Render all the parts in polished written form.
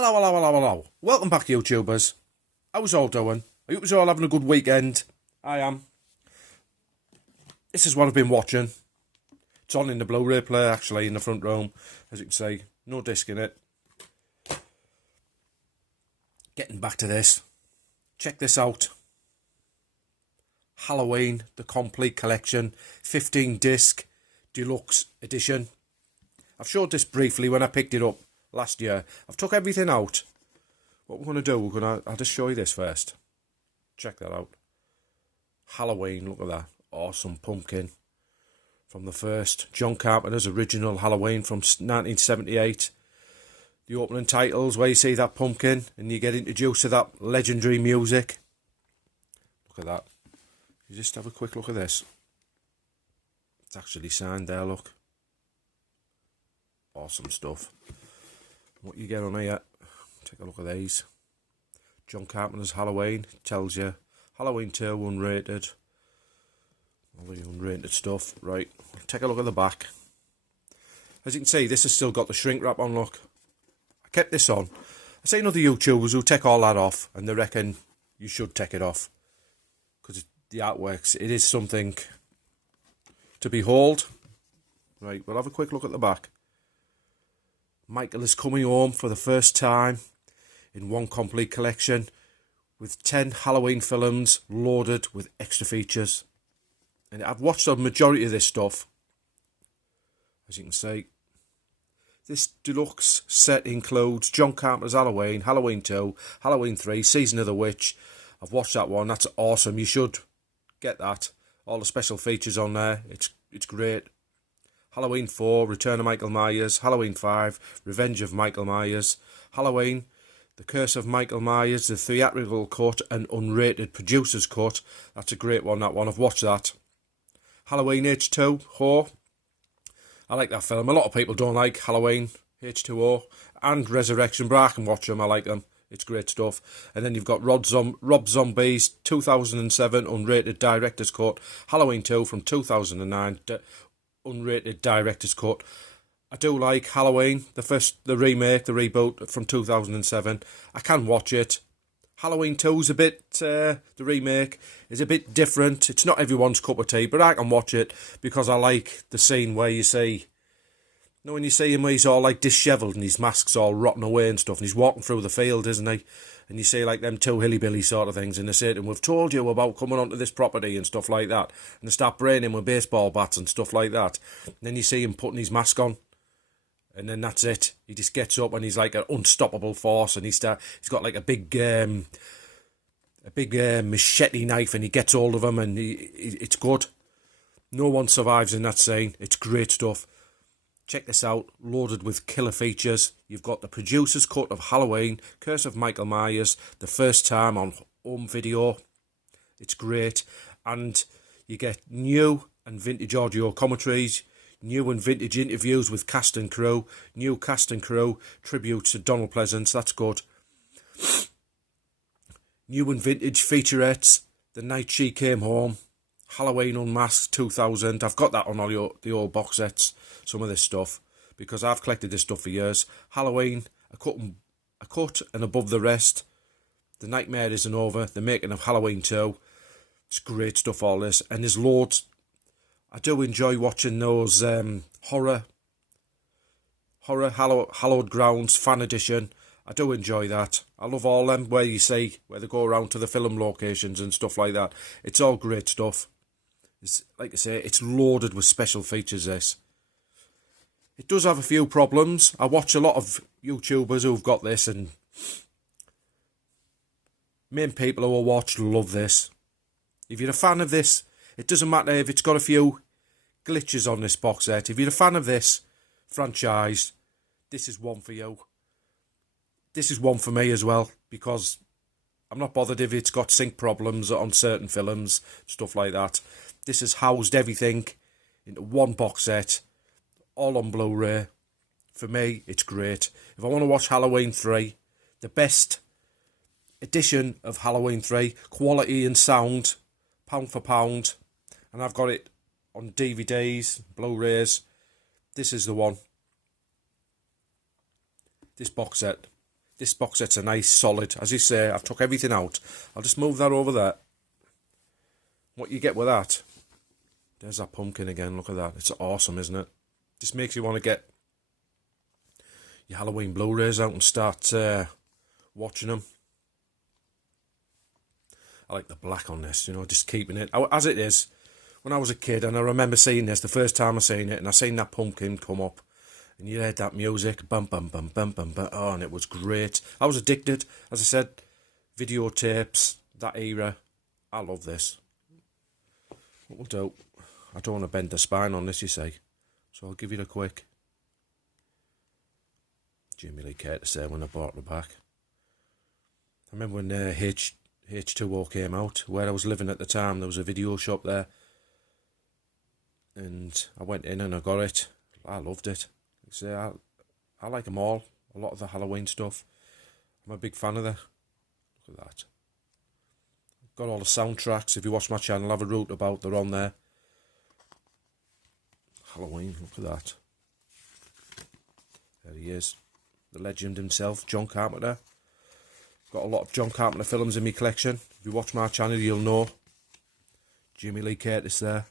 Hello, hello, hello, hello. Welcome back, YouTubers. How's all doing? I hope you're all having a good weekend. I am. This is what I've been watching. It's on in the Blu-ray player, actually, in the front room. As you can see, no disc in it. Getting back to this. Check this out. Halloween, the complete collection. 15-disc deluxe edition. I've showed this briefly when I picked it up last year. I've took everything out. What we're going to do, I'll just show you this first. Check that out. Halloween, look at that. Awesome pumpkin. From the first John Carpenter's original Halloween from 1978. The opening titles where you see that pumpkin and you get introduced to that legendary music. Look at that. You just have a quick look at this. It's actually signed there, look. Awesome stuff. What you get on here, take a look at these. John Carpenter's Halloween, tells you Halloween 2 unrated. All the unrated stuff. Right, take a look at the back. As you can see, this has still got the shrink wrap on, look. I kept this on. I've seen other YouTubers who take all that off and they reckon you should take it off. Because the artworks, it is something to behold. Right, we'll have a quick look at the back. Michael is coming home for the first time in one complete collection with 10 Halloween films loaded with extra features. And I've watched the majority of this stuff. As you can see, this deluxe set includes John Carpenter's Halloween, Halloween 2, Halloween 3, Season of the Witch. I've watched that one. That's awesome. You should get that. All the special features on there. It's great. Halloween 4, Return of Michael Myers. Halloween 5, Revenge of Michael Myers. Halloween, The Curse of Michael Myers, the theatrical cut and unrated producer's cut. That's a great one, that one. I've watched that. Halloween H2O. I like that film. A lot of people don't like Halloween H2O and Resurrection, but I can watch them. I like them. It's great stuff. And then you've got Rob Zombie's 2007 unrated director's cut. Halloween 2 from 2009. Unrated director's cut. I do like Halloween, the remake, the reboot from 2007. I can watch it. Halloween 2's a bit, the remake is a bit different. It's not everyone's cup of tea, but I can watch it because I like the scene where you see, when you see him, he's all like dishevelled and his mask's all rotten away and stuff, and he's walking through the field, isn't he? And you see like them two hillybilly sort of things, and they say to him, we've told you about coming onto this property and stuff like that. And they start braying him with baseball bats and stuff like that. And then you see him putting his mask on. And then that's it. He just gets up and he's like an unstoppable force. And he's got like a big machete knife, and he gets hold of him, and it's good. No one survives in that scene. It's great stuff. Check this out, loaded with killer features. You've got the producer's cut of Halloween, Curse of Michael Myers, the first time on home video. It's great. And you get new and vintage audio commentaries, new and vintage interviews with cast and crew, new cast and crew, tributes to Donald Pleasance, that's good. New and vintage featurettes, The Night She Came Home, Halloween Unmasked 2000. I've got that on all the old box sets, some of this stuff, because I've collected this stuff for years. Halloween, a cut and above the rest. The Nightmare Isn't Over, the making of Halloween 2. It's great stuff, all this. And there's loads. I do enjoy watching those horror Hallowed Grounds fan edition. I do enjoy that. I love all them where they go around to the film locations and stuff like that. It's all great stuff. It's, like I say, it's loaded with special features, this. It does have a few problems. I watch a lot of YouTubers who've got this, and main people who I watch love this. If you're a fan of this, it doesn't matter if it's got a few glitches on this box set. If you're a fan of this franchise, this is one for you. This is one for me as well, because I'm not bothered if it's got sync problems on certain films, stuff like that. This has housed everything into one box set, all on Blu-ray. For me, it's great. If I want to watch Halloween 3, the best edition of Halloween 3, quality and sound, pound for pound, and I've got it on DVDs, Blu-rays, this is the one. This box set. This box set's a nice solid. As you say, I've took everything out. I'll just move that over there. What you get with that, there's that pumpkin again. Look at that. It's awesome, isn't it? Just makes you want to get your Halloween Blu-rays out and start watching them. I like the black on this, you know, just keeping it as it is. When I was a kid, and I remember seeing this the first time I seen it, and I seen that pumpkin come up, and you heard that music, bum bum bum bum bum bum. Oh, and it was great. I was addicted, as I said. Videotapes, that era. I love this. What we'll do, I don't want to bend the spine on this, you see, so I'll give you the quick. Jamie Lee Curtis there when I bought the back. I remember when H2O came out, where I was living at the time, there was a video shop there. And I went in and I got it. I loved it. I like them all. A lot of the Halloween stuff. I'm a big fan of that. Look at that. I've got all the soundtracks. If you watch my channel, I have a route about. They're on there. Halloween. Look at that. There he is. The legend himself, John Carpenter. Got a lot of John Carpenter films in my collection. If you watch my channel, you'll know. Jamie Lee Curtis there.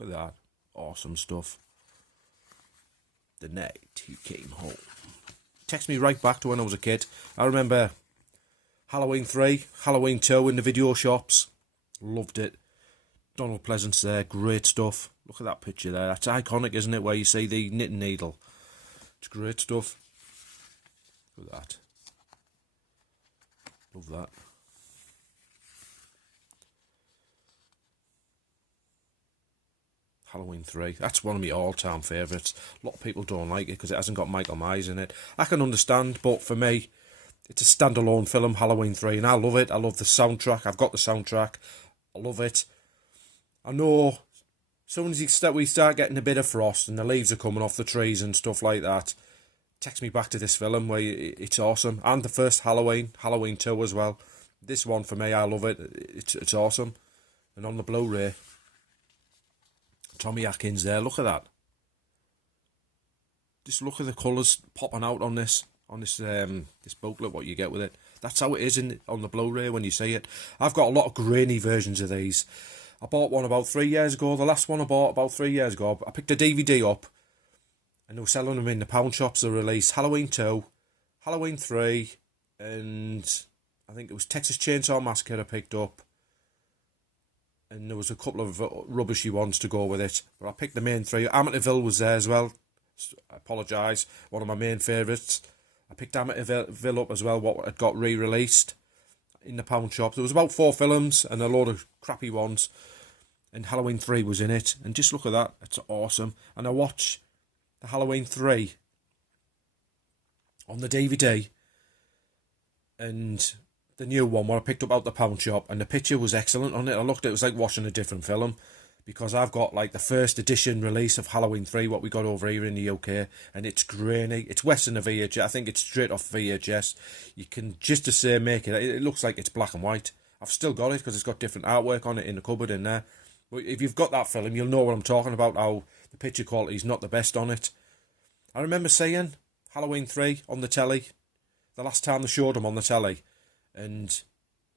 Look at that. Awesome stuff. The night he came home. Takes me right back to when I was a kid. I remember Halloween 3, Halloween 2 in the video shops. Loved it. Donald Pleasance there. Great stuff. Look at that picture there. That's iconic, isn't it? Where you see the knitting needle. It's great stuff. Look at that. Love that. Halloween 3. That's one of my all-time favourites. A lot of people don't like it because it hasn't got Michael Myers in it. I can understand, but for me, it's a standalone film, Halloween 3, and I love it. I love the soundtrack. I've got the soundtrack. I love it. I know, as soon as we start getting a bit of frost and the leaves are coming off the trees and stuff like that, it takes me back to this film where it's awesome. And the first Halloween, Halloween 2 as well. This one, for me, I love it. It's awesome. And on the Blu-ray, Tommy Atkins there, look at that. Just look at the colours popping out on this this booklet, what you get with it. That's how it is on the Blu-ray when you see it. I've got a lot of grainy versions of these. I bought one about 3 years ago. The last one I bought about 3 years ago, I picked a DVD up and they were selling them in the pound shops. They released Halloween 2, Halloween 3, and I think it was Texas Chainsaw Massacre I picked up. And there was a couple of rubbishy ones to go with it. But I picked the main three. Amityville was there as well. I apologise. One of my main favourites. I picked Amityville up as well, what had got re-released in the pound shop. There was about 4 films and a load of crappy ones. And Halloween 3 was in it. And just look at that. It's awesome. And I watched the Halloween 3 on the DVD. And the new one, what I picked up out the pound shop, and the picture was excellent on it. I looked at it, was like watching a different film, because I've got like the first edition release of Halloween 3, what we got over here in the UK, and it's grainy. It's worse than a VHS. I think it's straight off VHS. You can just as say make it. It looks like it's black and white. I've still got it because it's got different artwork on it in the cupboard in there. But if you've got that film, you'll know what I'm talking about, how the picture quality is not the best on it. I remember seeing Halloween 3 on the telly, the last time they showed them on the telly, and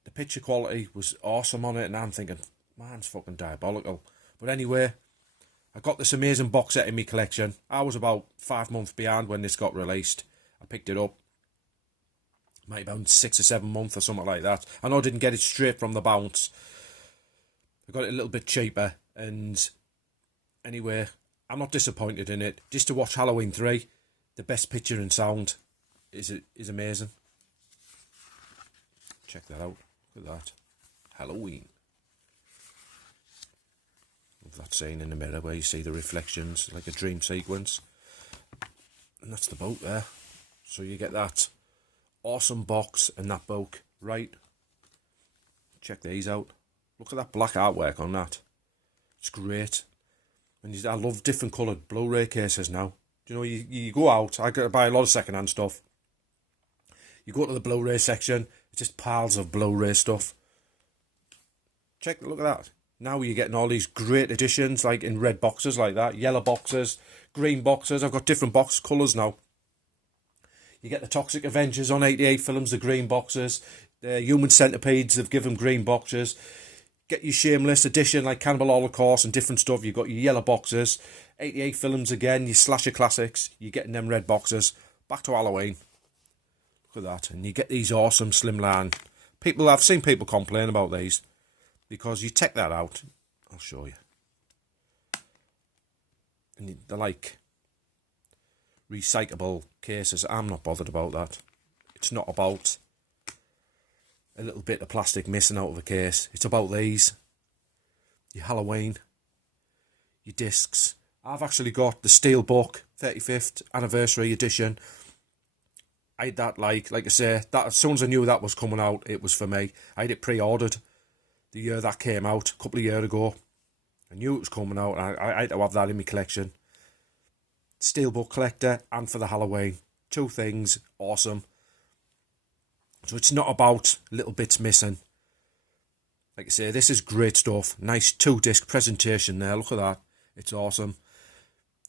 the picture quality was awesome on it, and I'm thinking, man, it's fucking diabolical. But anyway, I got this amazing box set in my collection. I was about 5 months behind when this got released. I picked it up. Might have been 6 or 7 months or something like that. I know I didn't get it straight from the bounce. I got it a little bit cheaper, and anyway, I'm not disappointed in it. Just to watch Halloween 3, the best picture and sound is amazing. Check that out. Look at that. Halloween. Love that scene in the mirror where you see the reflections, like a dream sequence. And that's the boat there. So you get that awesome box and that book. Right. Check these out. Look at that black artwork on that. It's great. And I love different coloured Blu-ray cases now. You know, you go out, I buy a lot of second-hand stuff. You go to the Blu-ray section, it's just piles of Blu-ray stuff. Look at that. Now you're getting all these great editions, like in red boxes like that, yellow boxes, green boxes. I've got different box colours now. You get the Toxic Avengers on 88 films, the green boxes. The Human Centipedes have given green boxes. Get your Shameless edition like Cannibal Holocaust and different stuff. You've got your yellow boxes. 88 films again, your slasher classics. You're getting them red boxes. Back to Halloween. Look at that. And you get these awesome slimline. I've seen people complain about these because you take that out. I'll show you. And they're like recyclable cases. I'm not bothered about that. It's not about a little bit of plastic missing out of a case. It's about these. Your Halloween. Your discs. I've actually got the Steelbook 35th anniversary edition. I had that like I say, that as soon as I knew that was coming out, it was for me. I had it pre-ordered the year that came out, a couple of years ago. I knew it was coming out. I had to have that in my collection. Steelbook collector and for the Halloween. Two things, awesome. So it's not about little bits missing. Like I say, this is great stuff. Nice 2-disc presentation there. Look at that. It's awesome.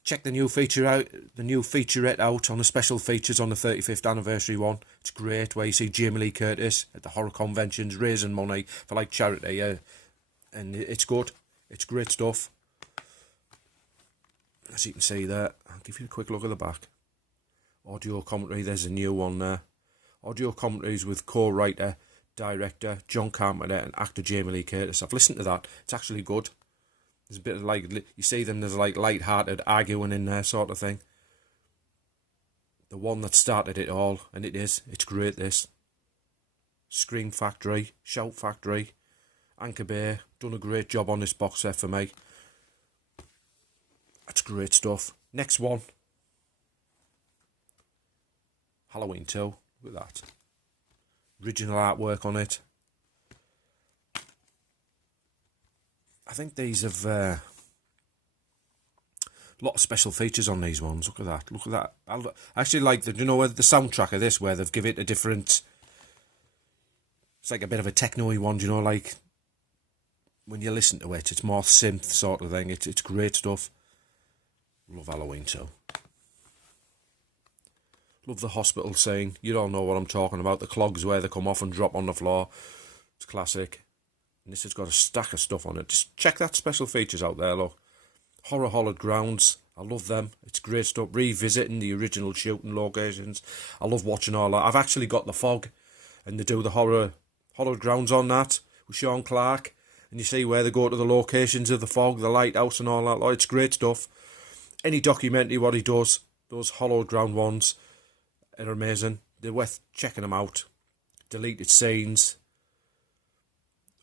Check the new featurette out on the special features on the 35th anniversary one. It's great where you see Jamie Lee Curtis at the horror conventions raising money for like charity. And it's good. It's great stuff. As you can see there, I'll give you a quick look at the back. Audio commentary, there's a new one there. Audio commentaries with co-writer, director John Carpenter and actor Jamie Lee Curtis. I've listened to that. It's actually good. There's a bit of like, you see them, there's like light-hearted arguing in there sort of thing. The one that started it all, and it's great this. Scream Factory, Shout Factory, Anchor Bay, done a great job on this box set for me. That's great stuff. Next one. Halloween 2. Look at that. Original artwork on it. I think these have a lot of special features on these ones. Look at that. Look at that. I actually like the, you know, the soundtrack of this where they've given it a different, it's like a bit of a techno-y one, you know, like when you listen to it, it's more synth sort of thing. It's great stuff. Love Halloween 2. Love the hospital scene. You all know what I'm talking about. The clogs where they come off and drop on the floor. It's classic. And this has got a stack of stuff on it. Just check that special features out there, look. Horror Hollowed Grounds. I love them. It's great stuff. Revisiting the original shooting locations. I love watching all that. I've actually got the Fog. And they do the Horror Hollowed Grounds on that. With Sean Clark. And you see where they go to the locations of the Fog, the lighthouse and all that. It's great stuff. Any documentary what he does. Those Hollowed Ground ones. They're amazing. They're worth checking them out. Deleted scenes.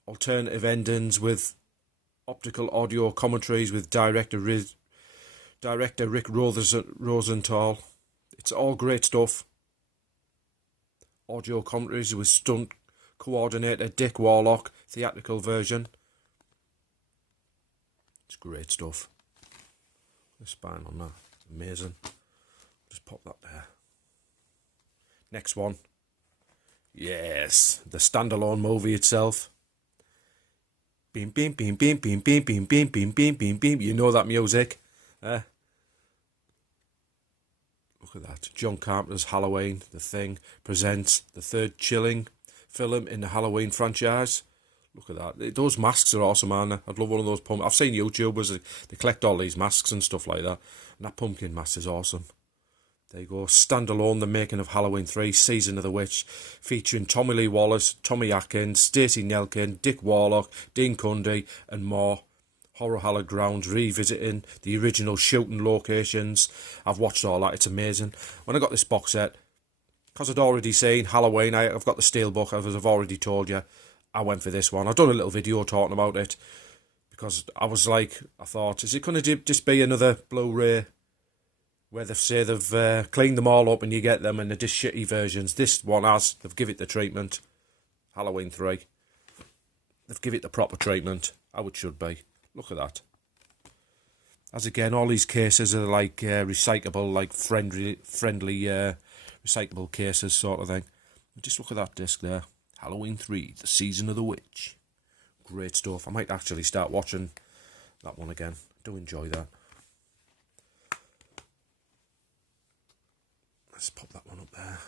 Alternative endings with optical audio commentaries with director Rick Rosenthal. It's all great stuff. Audio commentaries with stunt coordinator Dick Warlock. Theatrical version. It's great stuff. The spine on that. It's amazing. Just pop that there. Next one. Yes, the standalone movie itself. Beam, beam, beam, beam, beam, beam, beam, beam, beam, beam, beam, beam. You know that music. Look at that. John Carpenter's Halloween, The Thing, presents the third chilling film in the Halloween franchise. Look at that. Those masks are awesome, aren't they? I'd love one of those pumpkins. I've seen YouTubers, they collect all these masks and stuff like that. And that pumpkin mask is awesome. There you go. Standalone, the making of Halloween 3, Season of the Witch, featuring Tommy Lee Wallace, Tommy Atkins, Stacey Nelkin, Dick Warlock, Dean Cundy, and more. Horror Hollowed Grounds, revisiting the original shooting locations. I've watched all that. It's amazing. When I got this box set, because I'd already seen Halloween, I've got the Steelbook, as I've already told you. I went for this one. I've done a little video talking about it, because I was like, I thought, is it going to just be another Blu-ray where they've cleaned them all up and you get them and they're just shitty versions? This one they've given it the treatment. Halloween 3. They've given it the proper treatment, how it should be. Look at that. As again, all these cases are like recyclable, like friendly recyclable cases sort of thing. Just look at that disc there. Halloween 3, The Season of the Witch. Great stuff. I might actually start watching that one again. I do enjoy that. Let's pop that one up there.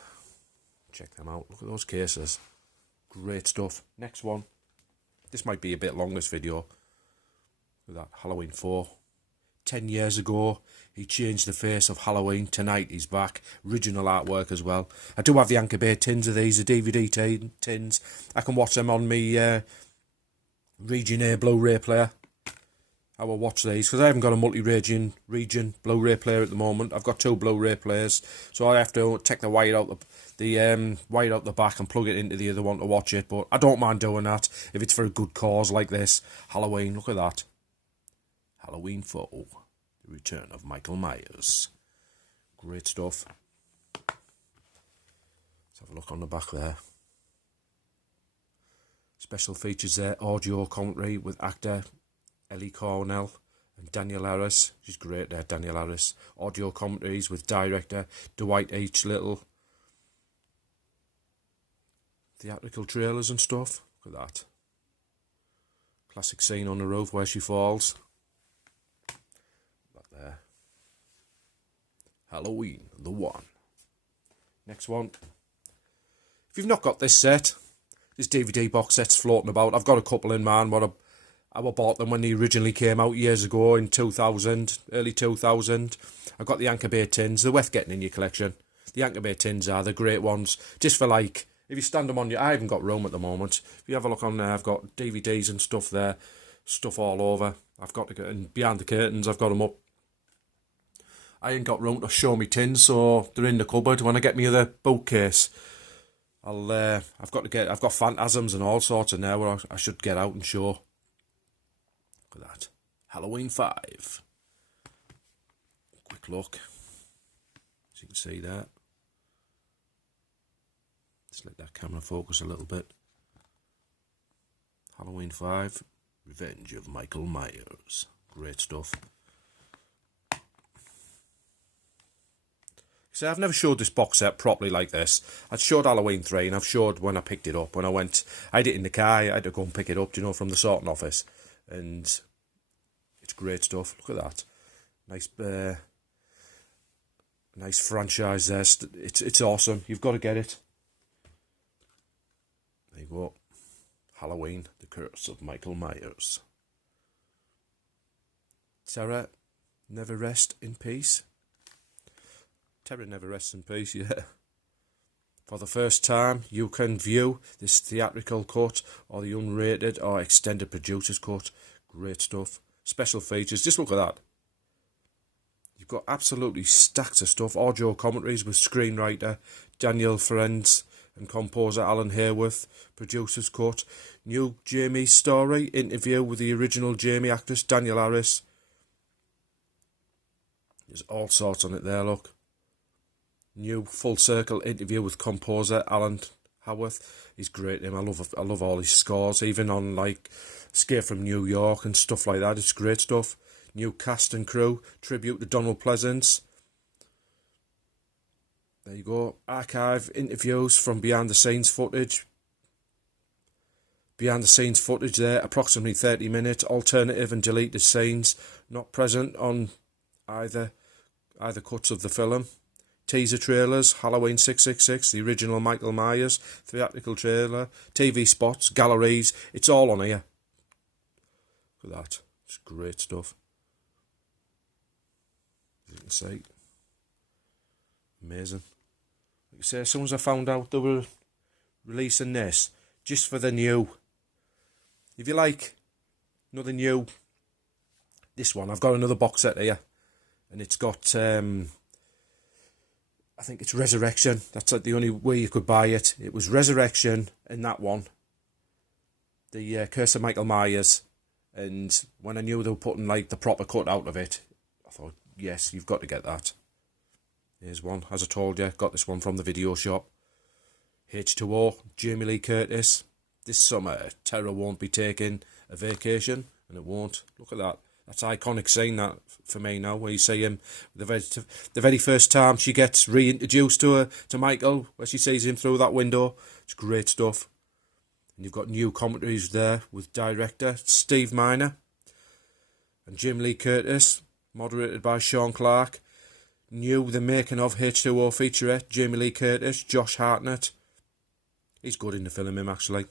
Check them out. Look at those cases. Great stuff. Next one. This might be a bit long, this video. Look at that, Halloween 4. 10 years ago, he changed the face of Halloween. Tonight, he's back. Original artwork as well. I do have the Anchor Bay tins of these, the DVD tins. I can watch them on me Region A Blu-ray player. I will watch these, because I haven't got a multi-region Blu-ray player at the moment. I've got 2 Blu-ray players, so I have to take the wire out the wire out the back and plug it into the other one to watch it. But I don't mind doing that if it's for a good cause like this. Halloween, look at that. Halloween 4, the return of Michael Myers. Great stuff. Let's have a look on the back there. Special features there, audio commentary with actor Ellie Cornell and Daniel Harris. She's great there, Daniel Harris. Audio commentaries with director Dwight H. Little. Theatrical trailers and stuff. Look at that. Classic scene on the roof where she falls. That there. Halloween, the 1. Next one. If you've not got this set, this DVD box set's floating about. I've got a couple in mind, but I bought them when they originally came out years ago in 2000, early 2000. I got the Anchor Bay tins. They're worth getting in your collection. The Anchor Bay tins are the great ones. Just for like, if you stand them on your... I haven't got room at the moment. If you have a look on there, I've got DVDs and stuff there. Stuff all over. I've got to get... And behind the curtains, I've got them up. I ain't got room to show me tins, so they're in the cupboard. When I get me other bookcase, I've got phantasms and all sorts in there where I should get out and show. Look at that. Halloween 5. Quick look. As you can see there. Just let that camera focus a little bit. Halloween 5. Revenge of Michael Myers. Great stuff. See, I've never showed this box set properly like this. I'd showed Halloween 3 and I've showed when I picked it up. When I had it in the car, I had to go and pick it up, you know, from the sorting office. And it's great stuff. Look at that. Nice franchise there. It's awesome. You've got to get it. There you go. Halloween, the Curse of Michael Myers. Terror, never rest in peace. Terror never rests in peace, yeah. For the first time, you can view this theatrical cut or the unrated or extended producer's cut. Great stuff. Special features. Just look at that. You've got absolutely stacks of stuff. Audio commentaries with screenwriter Daniel Ferenz and composer Alan Hayworth. Producer's cut. New Jamie story. Interview with the original Jamie actress Daniel Harris. There's all sorts on it there, look. New full circle interview with composer Alan Hayworth. He's great. I love all his scores, even on like Escape from New York and stuff like that. It's great stuff. New cast and crew. Tribute to Donald Pleasence. There you go. Archive interviews from behind the scenes footage. Behind the scenes footage there. Approximately 30 minutes. Alternative and deleted scenes not present on either cuts of the film. Teaser trailers, Halloween 666, the original Michael Myers, theatrical trailer, TV spots, galleries, it's all on here. Look at that, it's great stuff. As you can see, amazing. Like I say, as soon as I found out they were releasing this, just for the new, if you like another new, this one, I've got another box set here, and it's got, I think it's Resurrection. That's like the only way you could buy it. It was Resurrection and that one. The Curse of Michael Myers. And when I knew they were putting like the proper cut out of it, I thought, yes, you've got to get that. Here's one. As I told you, got this one from the video shop. H2O, Jamie Lee Curtis. This summer, terror won't be taking a vacation. And it won't. Look at that. That's iconic scene that for me now, where you see him the very first time she gets reintroduced to Michael, where she sees him through that window. It's great stuff. And you've got new commentaries there with director Steve Miner and Jim Lee Curtis, moderated by Sean Clark. New The Making of H2O featurette, Jamie Lee Curtis, Josh Hartnett. He's good in the film, him actually.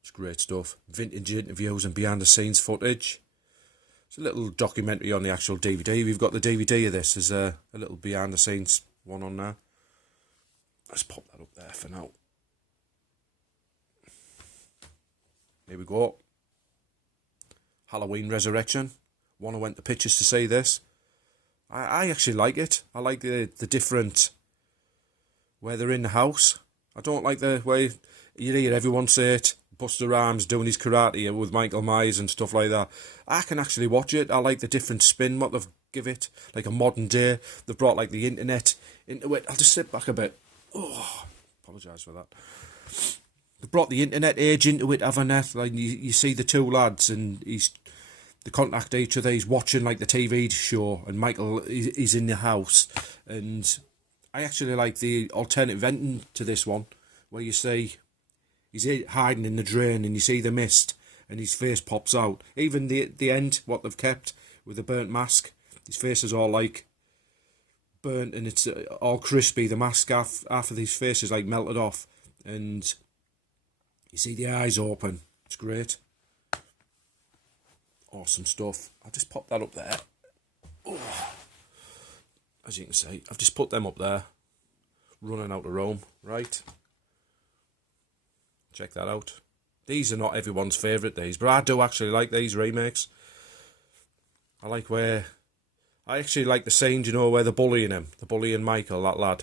It's great stuff. Vintage interviews and behind the scenes footage. It's a little documentary on the actual DVD. We've got the DVD of this. There's a little behind the scenes one on there. Let's pop that up there for now. Here we go. Halloween Resurrection. One I went to pictures to see this. I actually like it. I like the different, where they're in the house. I don't like the way you hear everyone say it. Buster Rhymes doing his karate with Michael Myers and stuff like that. I can actually watch it. I like the different spin what they've give it. Like a modern day. They've brought like the internet into it. I'll just sit back a bit. Oh, apologise for that. They've brought the internet age into it, haven't they? Like you see the two lads and they contact each other. He's watching like the TV show, and Michael he's in the house. And I actually like the alternative ending to this one, where you see he's hiding in the drain, and you see the mist, and his face pops out. Even the end, what they've kept with the burnt mask, his face is all like burnt, and it's all crispy. The mask after his face is like melted off, and you see the eyes open. It's great. Awesome stuff. I'll just pop that up there. Oh. As you can see, I've just put them up there. Running out of Rome, right? Check that out. These are not everyone's favourite these, but I do actually like these remakes. I like where... I actually like the scenes, you know, where they're bullying him. They're bullying Michael, that lad.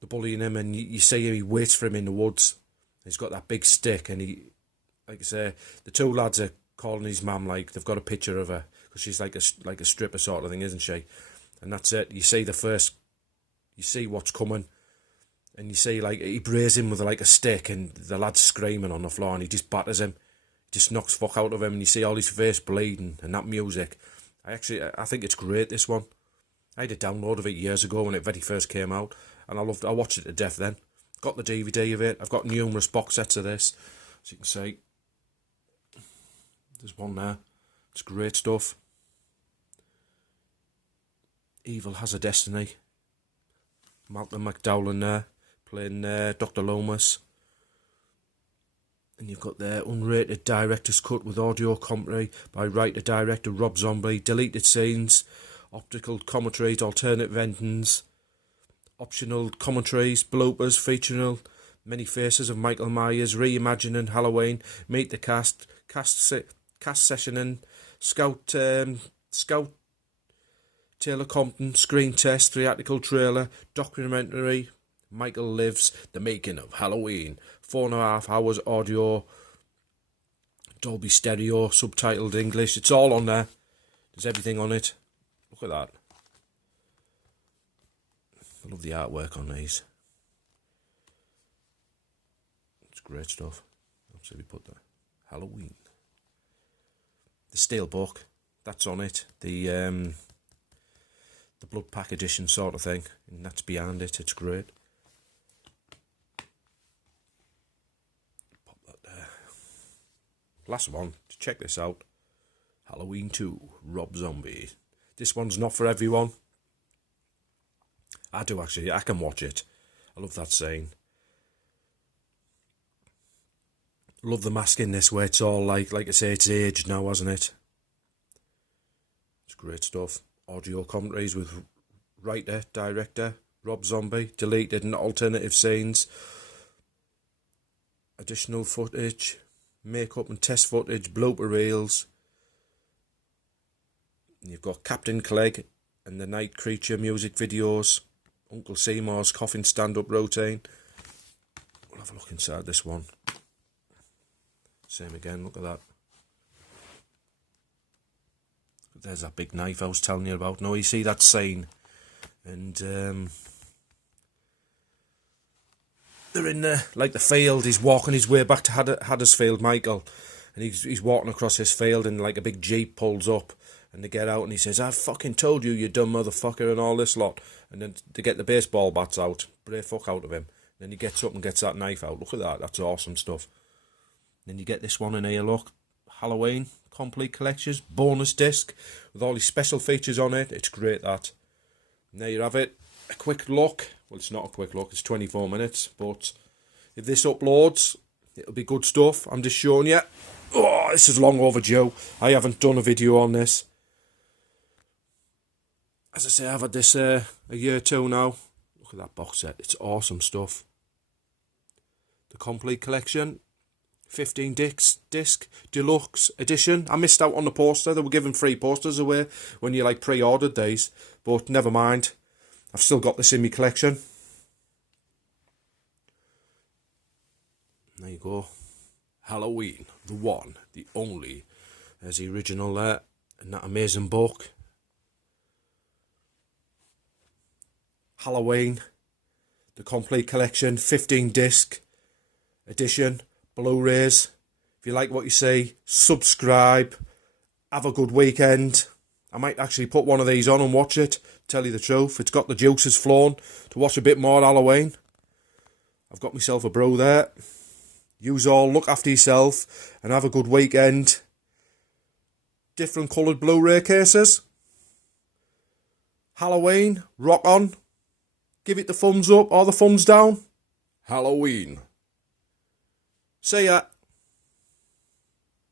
They're bullying him, and you see him, he waits for him in the woods. He's got that big stick, and he... Like I say, the two lads are calling his mum, like, they've got a picture of her, because she's like a stripper sort of thing, isn't she? And that's it. You see the first... You see what's coming, and you see, like, he brays him with, like, a stick, and the lad's screaming on the floor, and he just batters him. Just knocks fuck out of him, and you see all his face bleeding, and that music. I think it's great, this one. I had a download of it years ago when it very first came out, and I watched it to death then. Got the DVD of it. I've got numerous box sets of this, as you can see. There's one there. It's great stuff. Evil Has a Destiny. Malcolm McDowell in there, playing Dr. Loomis. And you've got the unrated director's cut with audio commentary by writer-director Rob Zombie, deleted scenes, optical commentaries, alternate endings, optional commentaries, bloopers featuring many faces of Michael Myers, reimagining Halloween, meet the cast sessioning, Scout Taylor Compton, screen test, theatrical trailer, documentary, Michael Lives, The Making of Halloween, 4.5 hours audio, Dolby Stereo, subtitled English. It's all on there. There's everything on it. Look at that. I love the artwork on these. It's great stuff. Let's see if we put that. Halloween. The Steelbook, that's on it. The Blood Pack edition sort of thing. And that's behind it. It's great. Last one, check this out. Halloween 2, Rob Zombie. This one's not for everyone. I do actually, I can watch it. I love that scene. Love the mask in this where it's all like I say, it's aged now, hasn't it? It's great stuff. Audio commentaries with writer, director, Rob Zombie, deleted and alternative scenes. Additional footage. Makeup and test footage, blooper reels. You've got Captain Clegg and the Night Creature music videos. Uncle Seymour's coffin stand-up routine. We'll have a look inside this one. Same again, look at that. There's that big knife I was telling you about. Now you see that scene. And they're in the field. He's walking his way back to Huddersfield, Michael, and he's walking across this field, and like a big jeep pulls up, and they get out, and he says, "I fucking told you, you dumb motherfucker," and all this lot. And then they get the baseball bats out, bray fuck out of him. Then he gets up and gets that knife out. Look at that. That's awesome stuff. Then you get this one in here. Look, Halloween complete collections bonus disc with all these special features on it. It's great, that. And there you have it. A quick look. Well, it's not a quick look, it's 24 minutes, but if this uploads, it'll be good stuff. I'm just showing you. Oh, this is long overdue. I haven't done a video on this. As I say, I've had this a year or two now. Look at that box set. It's awesome stuff. The complete collection. 15 disc deluxe edition. I missed out on the poster. They were giving free posters away when you like pre-ordered these. But never mind. I've still got this in my collection. There you go. Halloween. The one. The only. There's the original there. And that amazing book. Halloween, the complete collection, 15 disc edition, Blu-rays. If you like what you see, subscribe. Have a good weekend. I might actually put one of these on and watch it. Tell you the truth, it's got the juices flowing to watch a bit more Halloween. I've got myself a brew there. Yous all look after yourself and have a good weekend. Different coloured Blu-ray cases. Halloween, rock on. Give it the thumbs up or the thumbs down. Halloween. See ya.